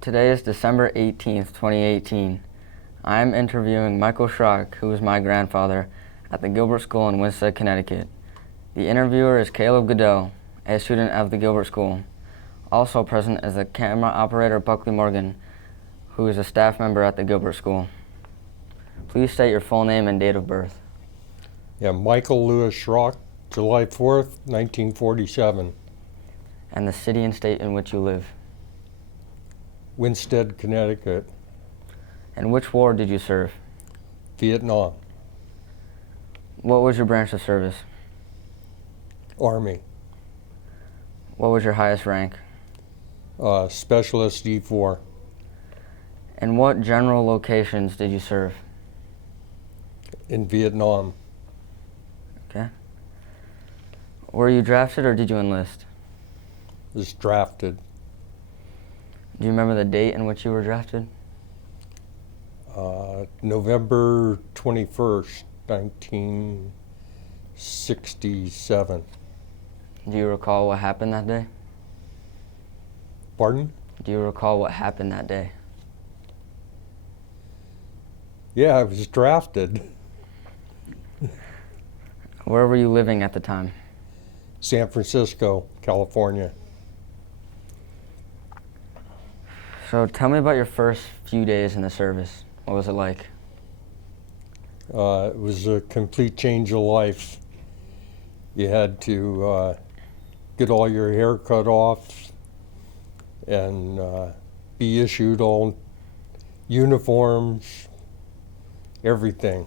Today is December 18th, 2018. I am interviewing Michael Shrock, who is my grandfather, at the Gilbert School in Winsted, Connecticut. The interviewer is Caleb Goodell, a student of the Gilbert School. Also present is the camera operator Buckley Morgan, who is a staff member at the Gilbert School. Please state your full name and date of birth. Yeah, Michael Lewis Shrock, July 4th, 1947, And the city and state in which you live. Winsted, Connecticut, And which war did you serve? Vietnam, What was your branch of service? Army, What was your highest rank? Specialist E4, And what general locations did you serve? in Vietnam. Okay. Were you drafted or did you enlist? Was drafted. Do you remember the date in which you were drafted? November 21st, 1967. Do you recall what happened that day? Pardon? Do you recall what happened that day? Yeah, I was drafted. Where were you living at the time? San Francisco, California. So tell me about your first few days in the service. What was it like? It was a complete change of life. You had to get all your hair cut off and be issued all uniforms, everything.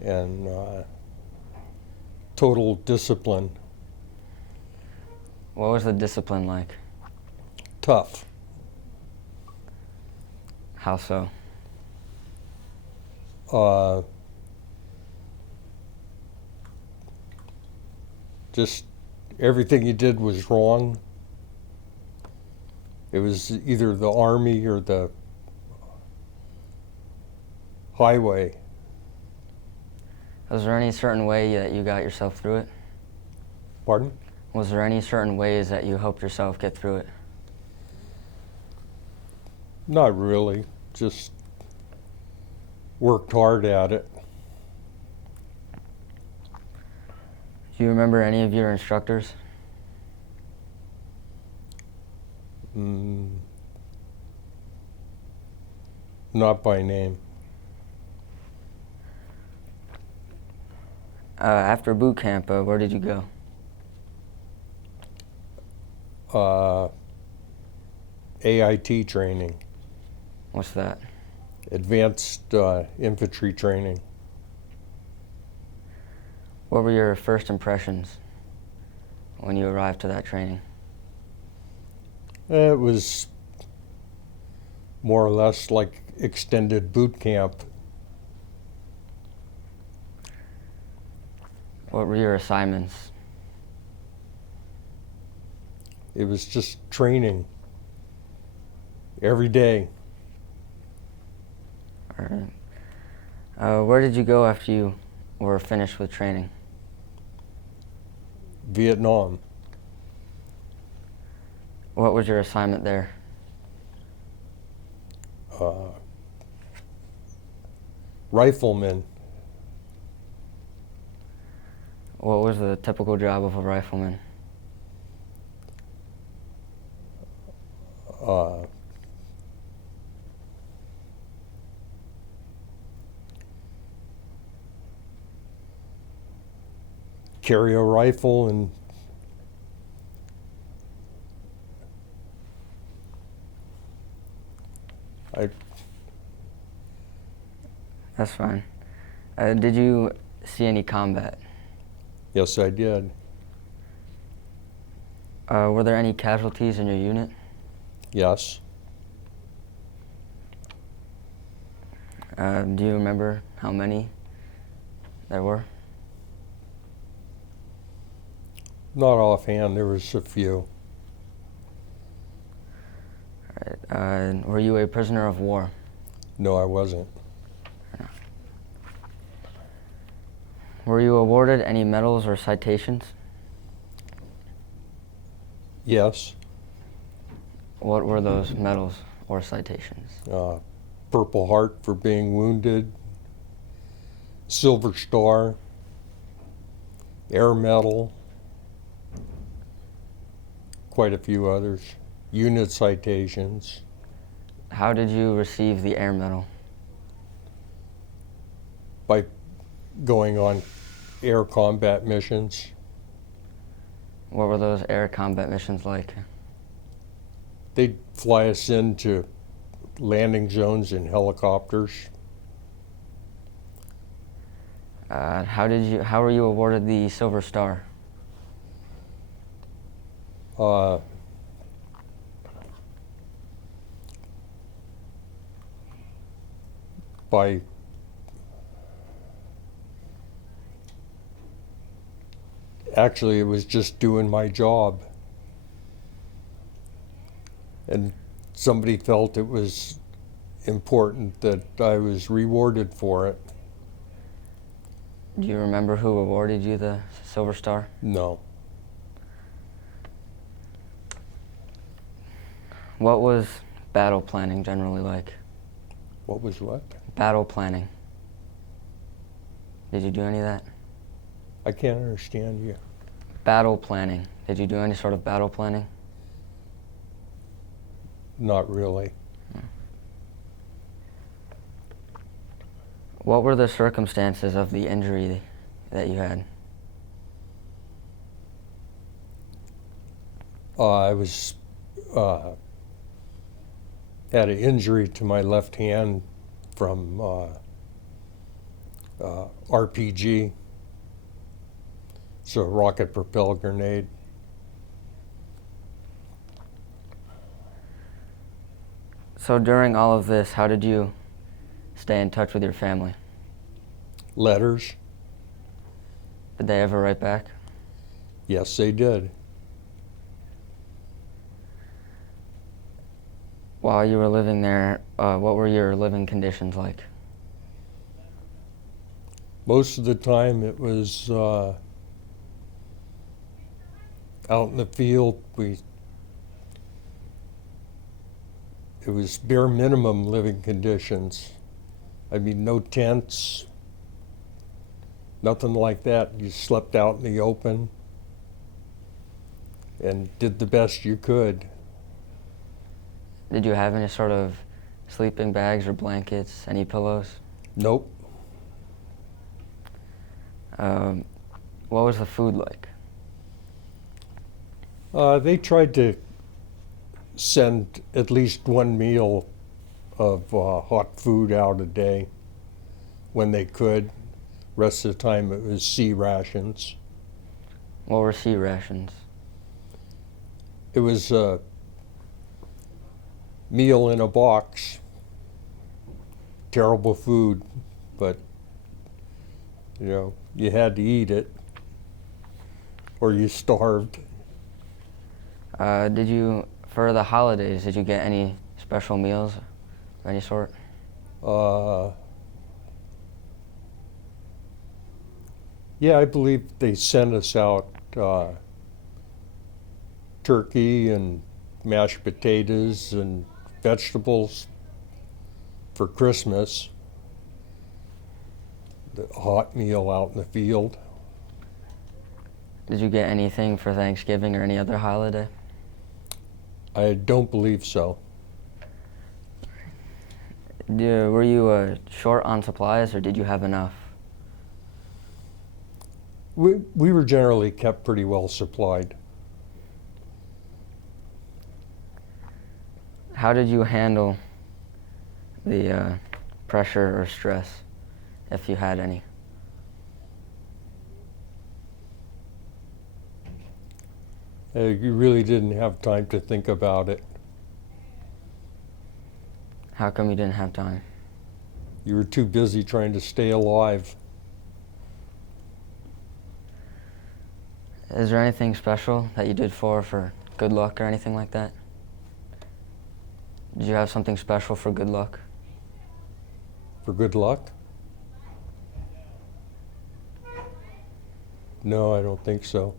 And total discipline. What was the discipline like? Tough. How so? Just everything you did was wrong. It was either the Army or the highway. Was there any certain way that you got yourself through it? Pardon? Was there any certain ways that you helped yourself get through it? Not really. Just worked hard at it. Do you remember any of your instructors? Not by name. After boot camp, where did you go? AIT training. What's that? Advanced infantry training. What were your first impressions when you arrived to that training? It was more or less like extended boot camp. What were your assignments? It was just training every day. All right. Where did you go after you were finished with training? Vietnam. What was your assignment there? Rifleman. What was the typical job of a rifleman? Carry a rifle and That's fine. Did you see any combat? yes, I did. Were there any casualties in your unit? Yes. Do you remember how many there were? Not offhand, there was a few. All right. Were you a prisoner of war? No, I wasn't. Were you awarded any medals or citations? Yes. What were those medals or citations? Purple Heart for being wounded, Silver Star, Air Medal, quite a few others, unit citations. How did you receive the Air Medal? By going on air combat missions. What were those air combat missions like? They'd fly us into landing zones in helicopters. How were you awarded the Silver Star? By actually, it was just doing my job. And somebody felt it was important that I was rewarded for it. Do you remember who awarded you the Silver Star? No. What was battle planning generally like? What was what? Battle planning. Did you do any of that? I can't understand you. Battle planning. Did you do any sort of battle planning? Not really. What were the circumstances of the injury that you had? I was had an injury to my left hand from RPG. It's a rocket propelled grenade. So during all of this, how did you stay in touch with your family? Letters? Did they ever write back? Yes, they did. While you were living there, what were your living conditions like? Most of the time it was out in the field. It was bare minimum living conditions. I mean, no tents, nothing like that. You slept out in the open and did the best you could. Did you have any sort of sleeping bags or blankets, any pillows? Nope. What was the food like? They tried to send at least one meal of hot food out a day when they could. Rest of the time it was sea rations. What were sea rations? It was a meal in a box. Terrible food, but you know, you had to eat it or you starved. For the holidays, did you get any special meals of any sort? Yeah, I believe they sent us out turkey and mashed potatoes and vegetables for Christmas. The hot meal out in the field. Did you get anything for Thanksgiving or any other holiday? I don't believe so. Were you short on supplies, or did you have enough? We were generally kept pretty well supplied. How did you handle the pressure or stress, if you had any? You really didn't have time to think about it. How come you didn't have time? You were too busy trying to stay alive. Is there anything special that you did for good luck or anything like that? Did you have something special for good luck? For good luck? No, I don't think so.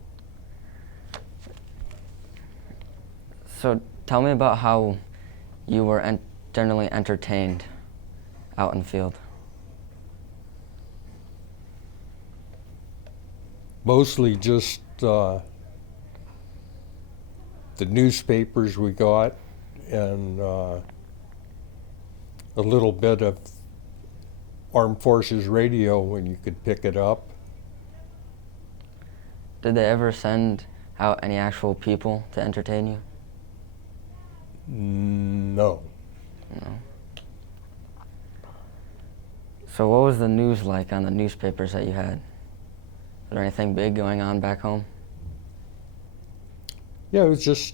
So Tell me about how you were generally entertained out in the field. Mostly just the newspapers we got, and a little bit of Armed Forces radio when you could pick it up. Did they ever send out any actual people to entertain you? No. No. So what was the news like on the newspapers that you had? Was there anything big going on back home? Yeah, it was just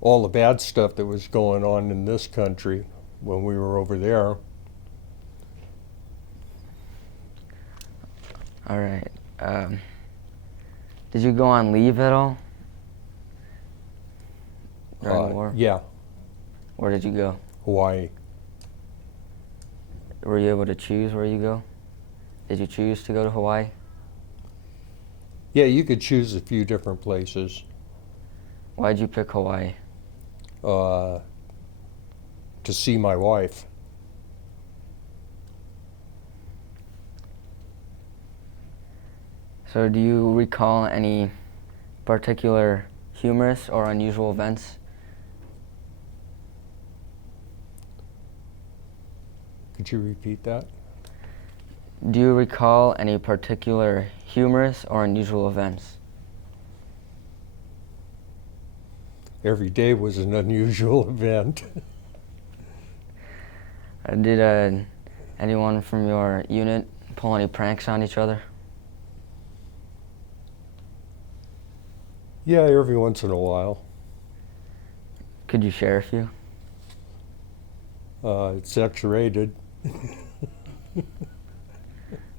all the bad stuff that was going on in this country when we were over there. All right. Did you go on leave at all during the war? Yeah, Where did you go? Hawaii. Were you able to choose where you go? Did you choose to go to Hawaii? Yeah, you could choose a few different places. Why'd you pick Hawaii? To see my wife. So do you recall any particular humorous or unusual events? Could you repeat that? Do you recall any particular humorous or unusual events? Every day was an unusual event. Did anyone from your unit pull any pranks on each other? Yeah, every once in a while. Could you share a few? It's X-rated.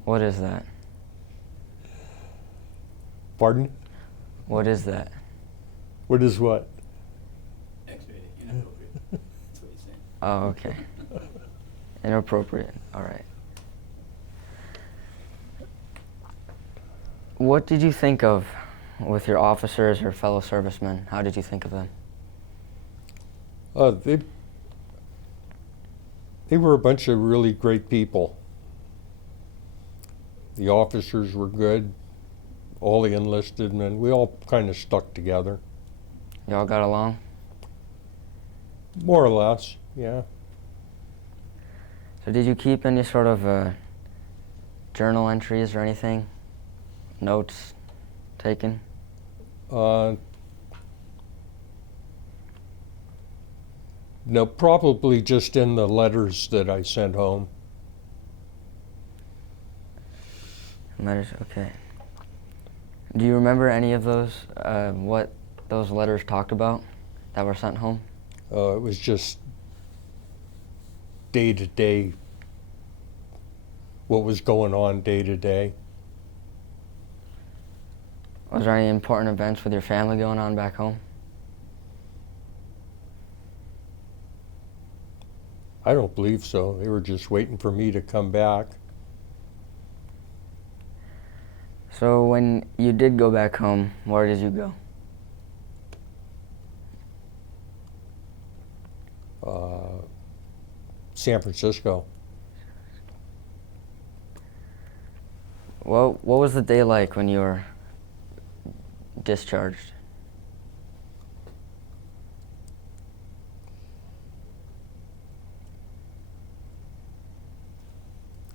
What is that? Pardon? What is that? What is what? X-rated, inappropriate. That's what he's saying. Oh, okay. Inappropriate. All right. What did you think of with your officers or fellow servicemen? How did you think of them? They were a bunch of really great people. The officers were good. All the enlisted men, we all kind of stuck together. Y'all got along? More or less, yeah. So did you keep any sort of journal entries or anything? Notes taken? No, probably just in the letters that I sent home. Letters, okay. Do you remember any of those, what those letters talked about that were sent home? It was just day to day, what was going on day to day. Was there any important events with your family going on back home? I don't believe so. They were just waiting for me to come back. So when you did go back home, where did you go? San Francisco. Well, what was the day like when you were discharged?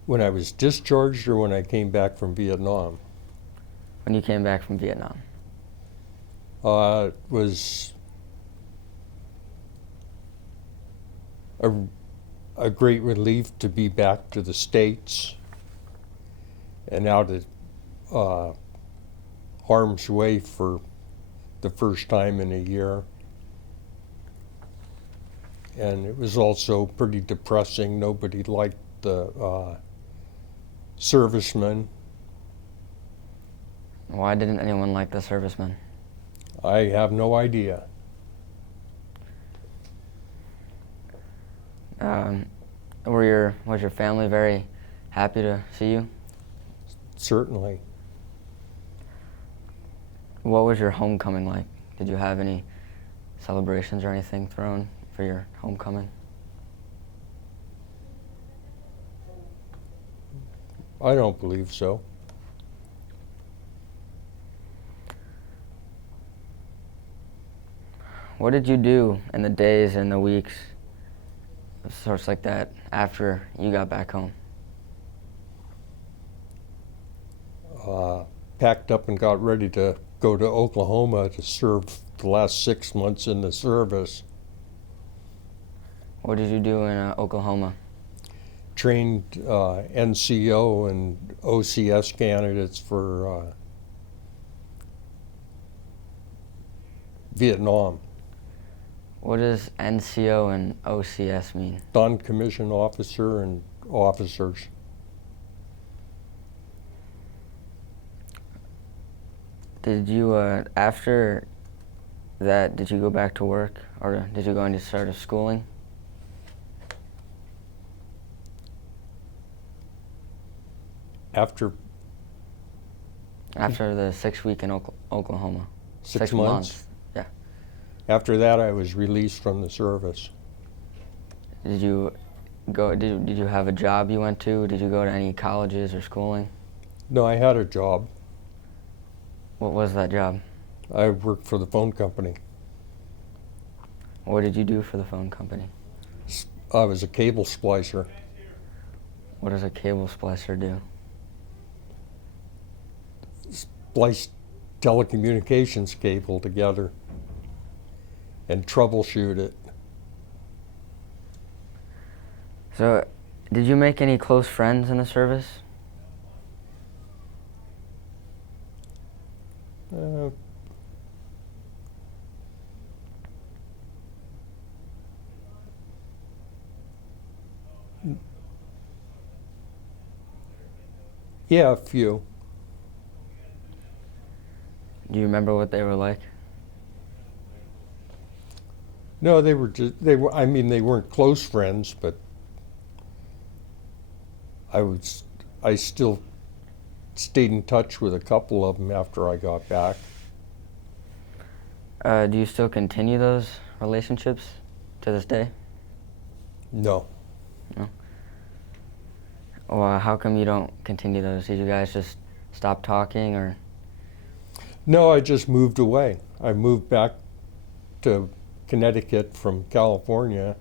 When I was discharged or when I came back from Vietnam? When you came back from Vietnam? It was a great relief to be back to the States and out of harm's way for the first time in a year. And it was also pretty depressing. Nobody liked the servicemen. Why didn't anyone like the servicemen? I have no idea. Was your family very happy to see you? Certainly. What was your homecoming like? Did you have any celebrations or anything thrown for your homecoming? I don't believe so. What did you do in the days and the weeks, sorts like that, after you got back home? Packed up and got ready to go to Oklahoma to serve the last 6 months in the service. What did you do in Oklahoma? Trained NCO and OCS candidates for Vietnam. What does NCO and OCS mean? Non-commissioned officer and officers. Did you, after that, did you go back to work, or did you go into start of schooling? After After the 6 week in Oklahoma? 6 months. Yeah. After that, I was released from the service. Did you go, did you have a job you went to? Did you go to any colleges or schooling? No, I had a job. What was that job? I worked for the phone company. What did you do for the phone company? I was a cable splicer. What does a cable splicer do? Splice telecommunications cable together and troubleshoot it. So, did you make any close friends in the service? Yeah, a few. Do you remember what they were like? No, they were just, I mean, they weren't close friends, but I still stayed in touch with a couple of them after I got back. Do you still continue those relationships to this day? No. Well, how come you don't continue those? Did you guys just stop talking, or? No, I just moved away. I moved back to Connecticut from California,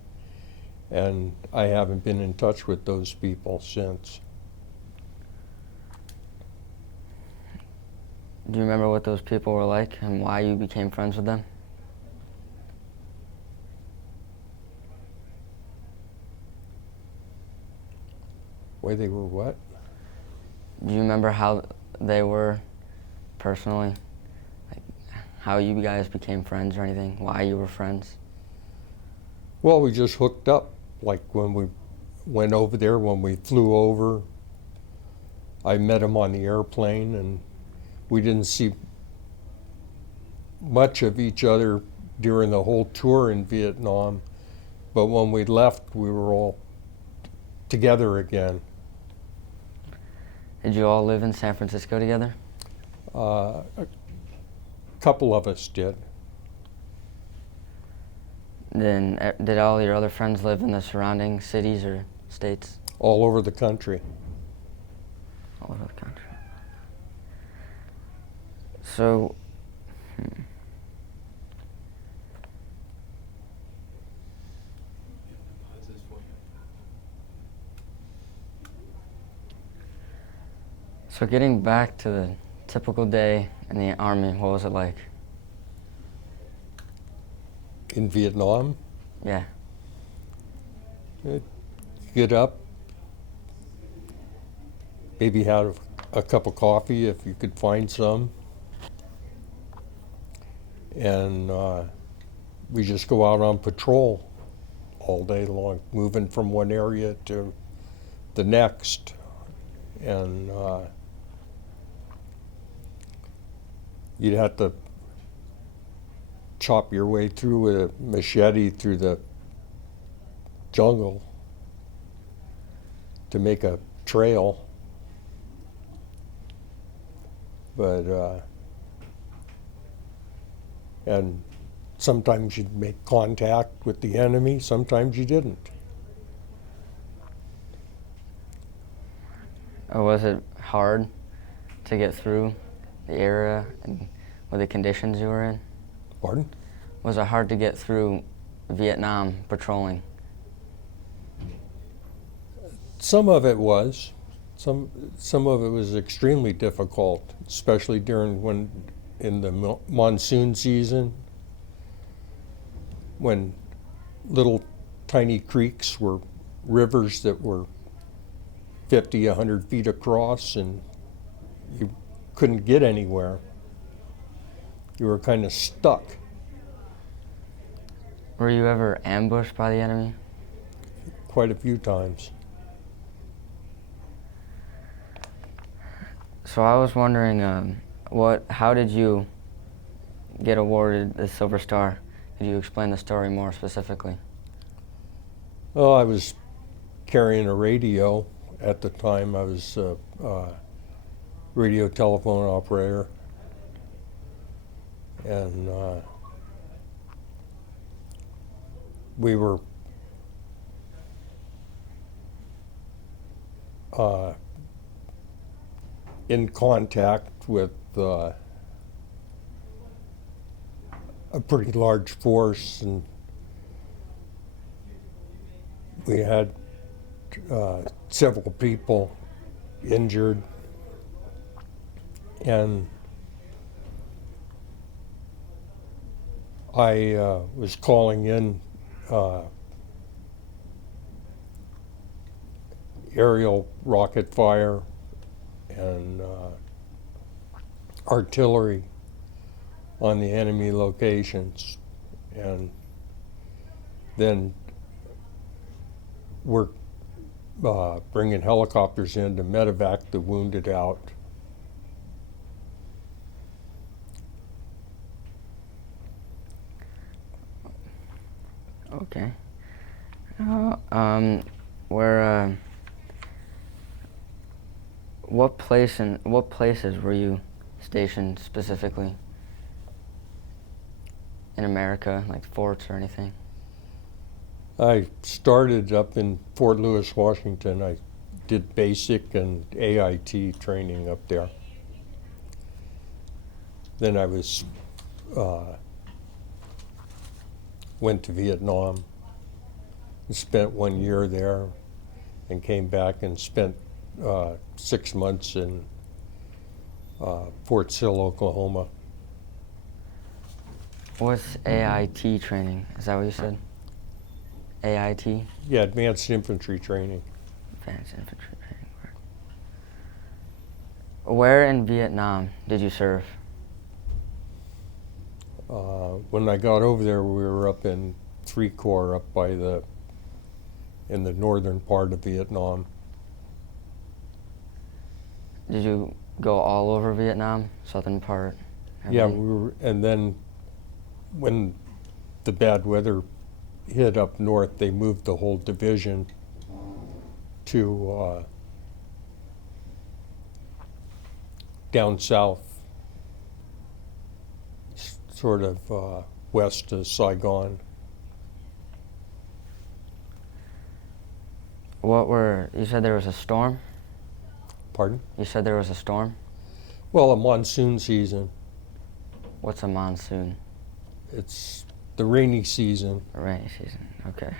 and I haven't been in touch with those people since. Do you remember what those people were like and why you became friends with them? Why they were what? Do you remember how they were personally? Like how you guys became friends or anything? Why you were friends? Well, we just hooked up. Like when we went over there, when we flew over, I met him on the airplane, and we didn't see much of each other during the whole tour in Vietnam. But when we left, we were all together again. Did you all live in San Francisco together? A couple of us did. Then did all your other friends live in the surrounding cities or states? All over the country. All over the country. So, so getting back to the typical day in the Army, what was it like? In Vietnam, Yeah. get up, maybe have a cup of coffee if you could find some, and we just go out on patrol all day long, moving from one area to the next, and you'd have to chop your way through with a machete through the jungle to make a trail. But And sometimes you'd make contact with the enemy, sometimes you didn't. Or was it hard to get through the area and with the conditions you were in? Pardon? Was it hard to get through Vietnam patrolling? Some of it was. Some of it was extremely difficult, especially in the monsoon season, when little tiny creeks were rivers that were 50, 100 feet across, and you couldn't get anywhere. You were kind of stuck. Were you ever ambushed by the enemy? Quite a few times. So I was wondering, how did you get awarded the Silver Star? Could you explain the story more specifically? Well, I was carrying a radio at the time. I was a radio telephone operator, and we were in contact with a pretty large force, and we had several people injured, and I was calling in aerial rocket fire and artillery on the enemy locations, and then we're bringing helicopters in to medevac the wounded out. Okay. Where? What places were you stationed specifically in America, like forts or anything? I started up in Fort Lewis, Washington. I did basic and AIT training up there. Then I went to Vietnam and spent 1 year there, and came back and spent 6 months in Fort Sill, Oklahoma. What's AIT training? Is that what you said? AIT? Yeah, advanced infantry training. Advanced infantry training. Where in Vietnam did you serve? When I got over there, we were up in 3 Corps, up in the northern part of Vietnam. Did you go all over Vietnam, southern part? Yeah, everything? and then when the bad weather hit up north, they moved the whole division to down south, sort of west of Saigon. You said there was a storm? Pardon? You said there was a storm? Well, a monsoon season. What's a monsoon? It's the rainy season. A rainy season, okay.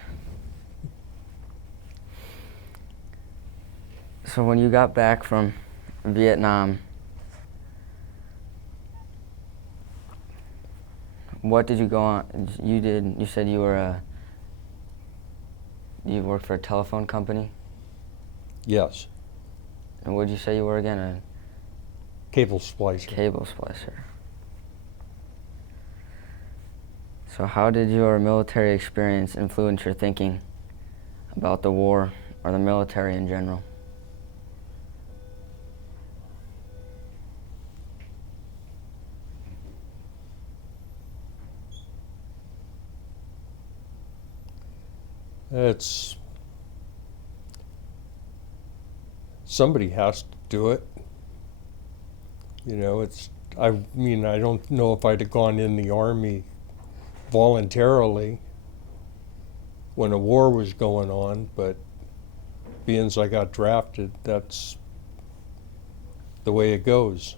So when you got back from Vietnam, what did you go on? You said you worked for a telephone company? Yes. And what did you say you were again? A Cable splicer. cable splicer. So how did your military experience influence your thinking about the war or the military in general? Somebody has to do it. You know, it's I mean, I don't know if I'd have gone in the Army voluntarily when a war was going on, but being as I got drafted, that's the way it goes.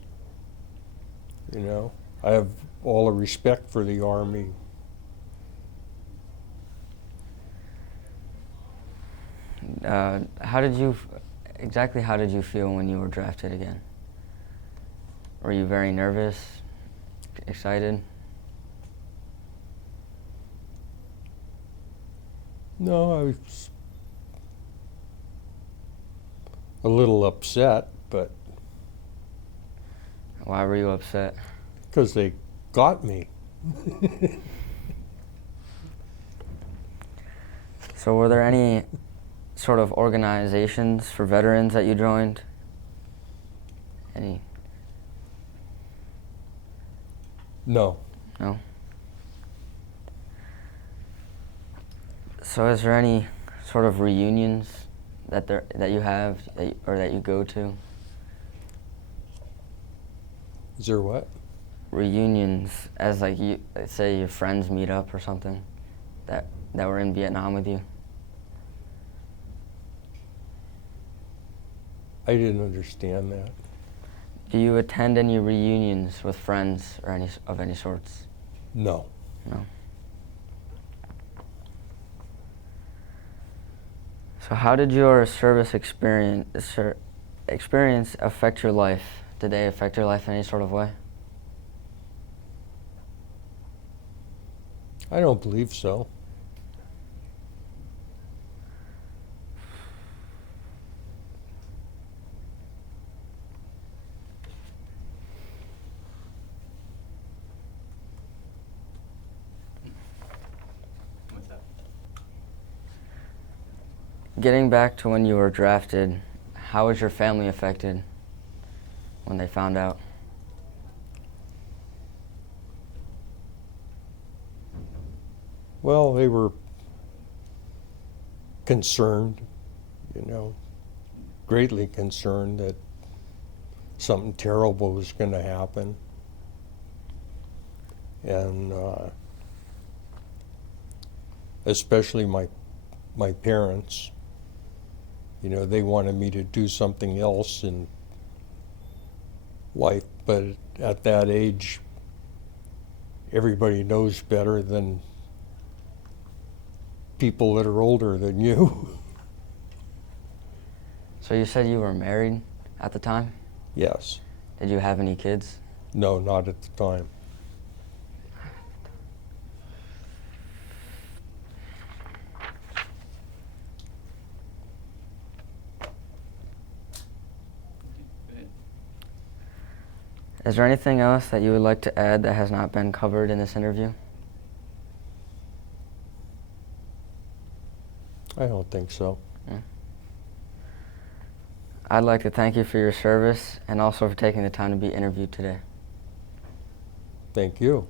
You know, I have all the respect for the Army. Exactly how did you feel when you were drafted again? Were you very nervous, excited? No, I was a little upset, but Why were you upset? because they got me. So were there any sort of organizations for veterans that you joined? Any? No. No? So is there any sort of reunions that you have or that you go to? Is there what? Reunions, as like you say your friends meet up or something that were in Vietnam with you? I didn't understand that. Do you attend any reunions with friends or any sorts? No. No. So how did your service experience affect your life? Did they affect your life in any sort of way? I don't believe so. What's that? Getting back to when you were drafted, how was your family affected when they found out? Well, they were concerned, you know, greatly concerned that something terrible was going to happen. And especially my parents, you know, they wanted me to do something else in life, but at that age, everybody knows better than people that are older than you. So you said you were married at the time? Yes. Did you have any kids? No, not at the time. Good. Is there anything else that you would like to add that has not been covered in this interview? I don't think so. I'd like to thank you for your service and also for taking the time to be interviewed today. Thank you.